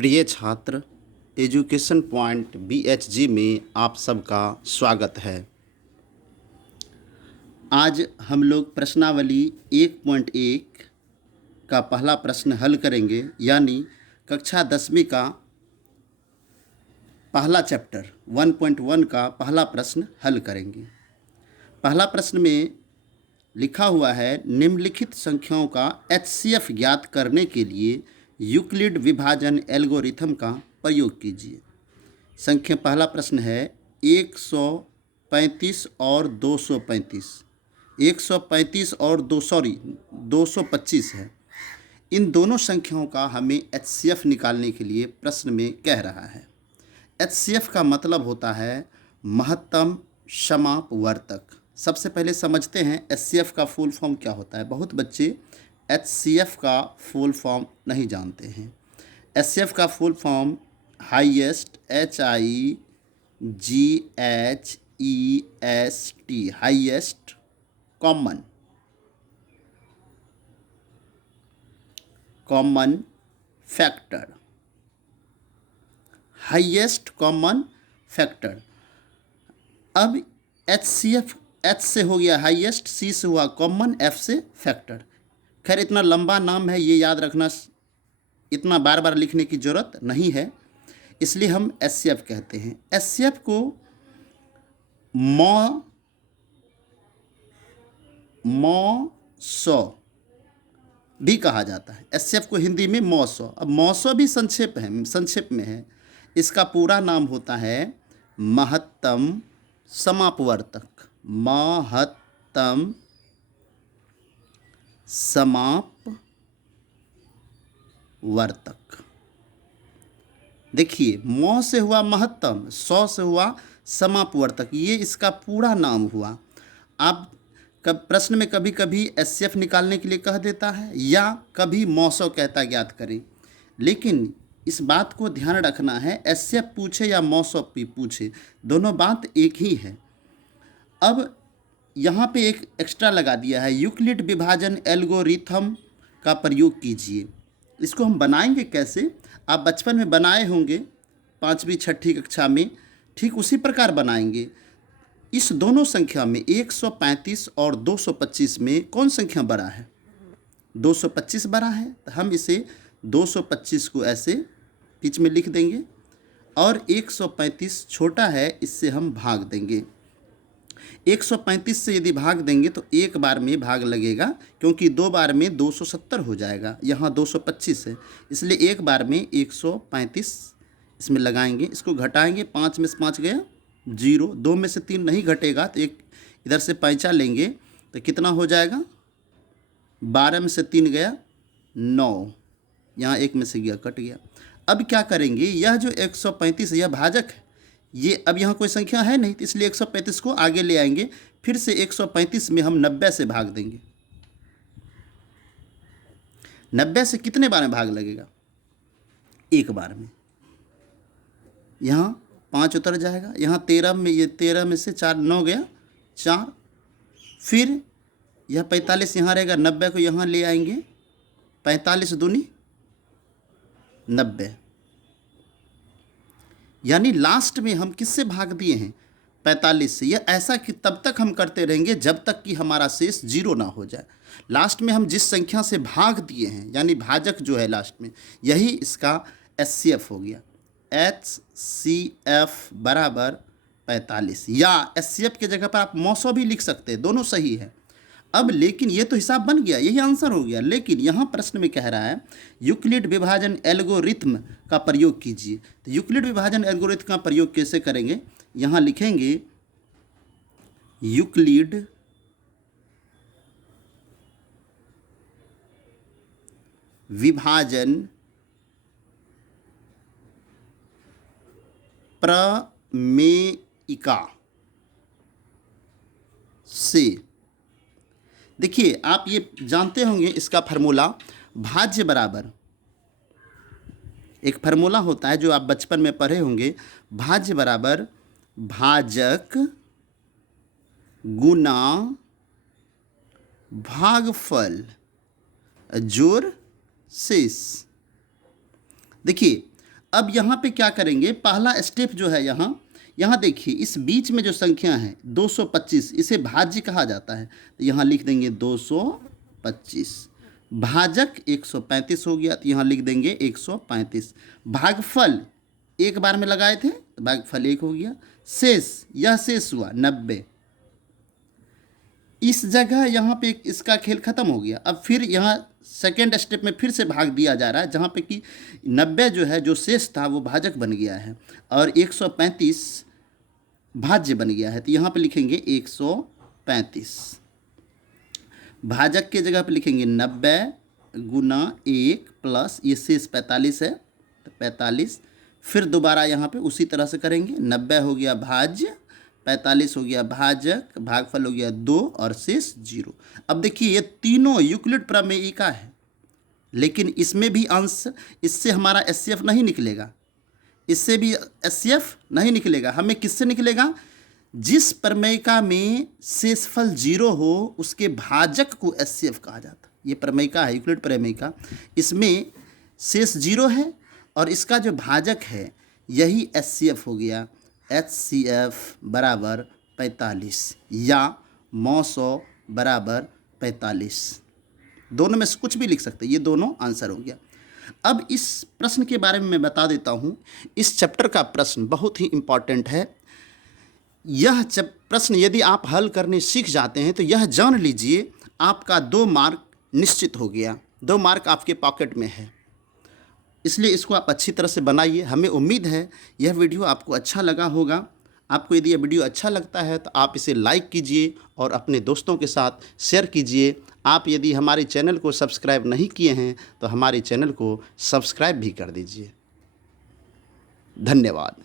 प्रिय छात्र, education point BHG में आप सबका स्वागत है। आज हम लोग प्रश्नावली 1.1 का पहला प्रश्न हल करेंगे, यानी कक्षा 10वीं का पहला चैप्टर 1.1 का पहला प्रश्न हल करेंगे। पहला प्रश्न में लिखा हुआ है, निम्नलिखित संख्याओं का HCF ज्ञात करने के लिए यूक्लिड विभाजन एल्गोरिथम का प्रयोग कीजिए। संख्या पहला प्रश्न है 135 और 235। 135 और 225 है। इन दोनों संख्याओं का हमें HCF निकालने के लिए प्रश्न में कह रहा है। HCF का मतलब होता है महत्तम समापवर्तक। सबसे पहले समझते हैं HCF का फुल फॉर्म क्या होता है। बहुत बच्चे HCF का फुल फॉर्म नहीं जानते हैं। HCF का full form highest, HIGHEST, highest common factor, highest common factor. अब HCF, H से हो गया हाईएस्ट, C से हुआ कॉमन, F से फैक्टर। खैर इतना लंबा नाम है, ये याद रखना इतना बार बार लिखने की ज़रूरत नहीं है, इसलिए हम HCF कहते हैं। HCF को मौ भी कहा जाता है। HCF को हिंदी में मौसौ। अब मौसौ भी संक्षेप में है। इसका पूरा नाम होता है महत्तम समापवर्तक। महत्तम समापवर्तक। देखिए, मौ से हुआ महत्तम, सौ से हुआ समापवर्तक, ये इसका पूरा नाम हुआ। आप प्रश्न में कभी कभी HCF निकालने के लिए कह देता है या कभी मौसौ कहता ज्ञात करें, लेकिन इस बात को ध्यान रखना है, HCF पूछे या मौसौ पूछे, दोनों बात एक ही है। अब यहाँ पे एक एक्स्ट्रा लगा दिया है, यूक्लिड विभाजन एल्गोरिथम का प्रयोग कीजिए। इसको हम बनाएंगे कैसे? आप बचपन में बनाए होंगे 5वीं 6ठी कक्षा में, ठीक उसी प्रकार बनाएंगे। इस दोनों संख्या में 135 और 225 में कौन संख्या बड़ा है? 225 बड़ा है, तो हम इसे 225 को ऐसे बीच में लिख देंगे और 135 छोटा है, इससे हम भाग देंगे। 135 से यदि भाग देंगे तो एक बार में भाग लगेगा, क्योंकि दो बार में 270 हो जाएगा। यहाँ 225 है, इसलिए एक बार में 135 इसमें लगाएंगे। इसको घटाएंगे, 5 में से 5 गया 0, 2 में से 3 नहीं घटेगा तो एक इधर से पैंचा लेंगे तो कितना हो जाएगा? 12 में से 3 गया 9, यहाँ 1 में से गया कट गया। अब क्या करेंगे, यह जो 135 यह भाजक है, ये अब यहाँ कोई संख्या है नहीं, तो इसलिए 135 को आगे ले आएंगे। फिर से 135 में हम 90 से भाग देंगे। 90 से कितने बार में भाग लगेगा? एक बार में। यहाँ 5 उतर जाएगा, यहाँ 13 में, ये 13 में से 4 9 गया 4, फिर यह 45 यहाँ रहेगा, 90 को यहाँ ले आएंगे, 45 दूनी 90, यानी लास्ट में हम किससे भाग दिए हैं? 45 से। यह ऐसा कि तब तक हम करते रहेंगे जब तक कि हमारा शेष 0 ना हो जाए। लास्ट में हम जिस संख्या से भाग दिए हैं, यानी भाजक जो है लास्ट में, यही इसका HCF हो गया। HCF बराबर 45, या HCF के जगह पर आप मौसौ भी लिख सकते हैं, दोनों सही है। अब लेकिन ये तो हिसाब बन गया, यही आंसर हो गया। लेकिन यहाँ प्रश्न में कह रहा है यूक्लिड विभाजन एल्गोरिथम का प्रयोग कीजिए। तो यूक्लिड विभाजन एल्गोरिथम का प्रयोग कैसे करेंगे? यहाँ लिखेंगे यूक्लिड विभाजन प्रमेयिका से। देखिए, आप ये जानते होंगे इसका फार्मूला, भाज्य बराबर, एक फार्मूला होता है जो आप बचपन में पढ़े होंगे, भाज्य बराबर भाजक गुना भागफल जोड़ शेष। देखिए, अब यहाँ पे क्या करेंगे, पहला स्टेप जो है यहाँ देखिए इस बीच में जो संख्या है 225, इसे भाज्य कहा जाता है, तो यहाँ लिख देंगे 225। भाजक 135 हो गया, तो यहाँ लिख देंगे 135। भागफल एक बार में लगाए थे तो भागफल 1 हो गया। शेष, यह शेष हुआ 90। इस जगह यहाँ पे इसका खेल खत्म हो गया। अब फिर यहाँ सेकेंड स्टेप में फिर से भाग दिया जा रहा है, जहाँ पे कि 90 जो है जो शेष था वो भाजक बन गया है और 135 भाज्य बन गया है, तो यहाँ पे लिखेंगे 135। भाजक के जगह पे लिखेंगे 90 गुना 1 प्लस ये शेष 45 है, तो 45। फिर दोबारा यहाँ पे उसी तरह से करेंगे, 90 हो गया भाज्य, 45 हो गया भाजक, भागफल हो गया 2 और शेष 0। अब देखिए ये तीनों यूक्लिड प्रमेयिका है, लेकिन इसमें भी अंश, इससे हमारा एचसीएफ नहीं निकलेगा, इससे भी एचसीएफ नहीं निकलेगा। हमें किससे निकलेगा, जिस प्रमेयिका में शेषफल 0 हो उसके भाजक को एचसीएफ कहा जाता है। ये प्रमेयिका है यूक्लिड प्रमेयिका, इसमें शेष 0 है और इसका जो भाजक है यही एचसीएफ हो गया। HCF बराबर 45 या मौसो बराबर 45, दोनों में से कुछ भी लिख सकते हैं, ये दोनों आंसर हो गया। अब इस प्रश्न के बारे में मैं बता देता हूँ। इस चैप्टर का प्रश्न बहुत ही इम्पॉर्टेंट है। यह प्रश्न यदि आप हल करने सीख जाते हैं तो यह जान लीजिए आपका 2 मार्क निश्चित हो गया, 2 मार्क आपके पॉकेट में है। इसलिए इसको आप अच्छी तरह से बनाइए। हमें उम्मीद है यह वीडियो आपको अच्छा लगा होगा। आपको यदि यह वीडियो अच्छा लगता है तो आप इसे लाइक कीजिए और अपने दोस्तों के साथ शेयर कीजिए। आप यदि हमारे चैनल को सब्सक्राइब नहीं किए हैं तो हमारे चैनल को सब्सक्राइब भी कर दीजिए। धन्यवाद।